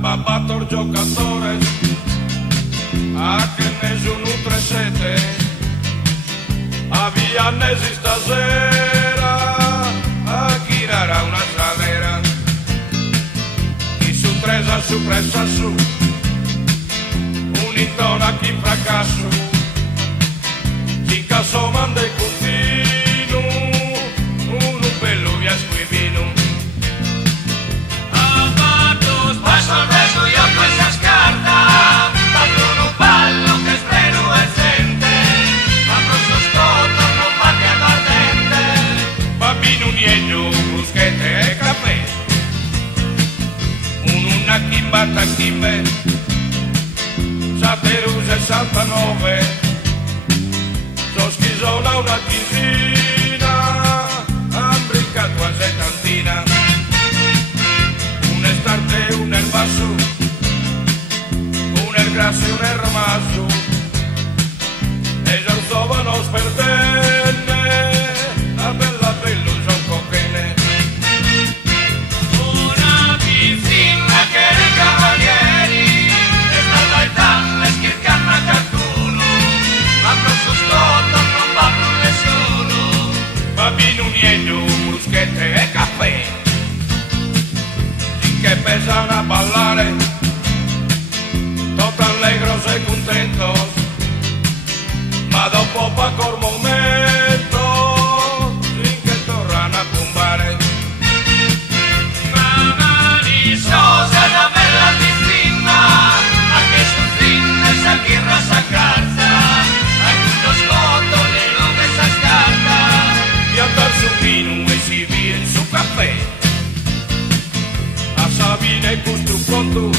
4 giocatori a che nessuno 3-7 a Viannesi stasera a girare una stradera chi su tresa su pressa su un intona chi in fracasso chi caso manda e continu un bello via squivino Amados pasos de su yo pues se escarta Ballo ballo que espero es gente Abro sus cotos no pateando ardente bambino niño bruschette e caffè una chimbata chimbe Sateru 69 Soschisona una tisina Ambricato a settantina un estarte, un herbasso un ergrasso e un ermasso esarzovano sperdenne a bella bellusa un cochene Una piscina che i cavalieri E stata il tanto e schircando a qualcuno Abro sus cotos non va più nessuno bambino niño, bruschette e caffè che pesano a ballare tutto allegros e contentos ma dopo poco momento sin che tornano a combare Mamma di sosa da bella piscina A che su fine sa birra sa calza A tutto scoto le lunghe sa scarta e andar su vino e si viene su caffè a Sabine gusto pronto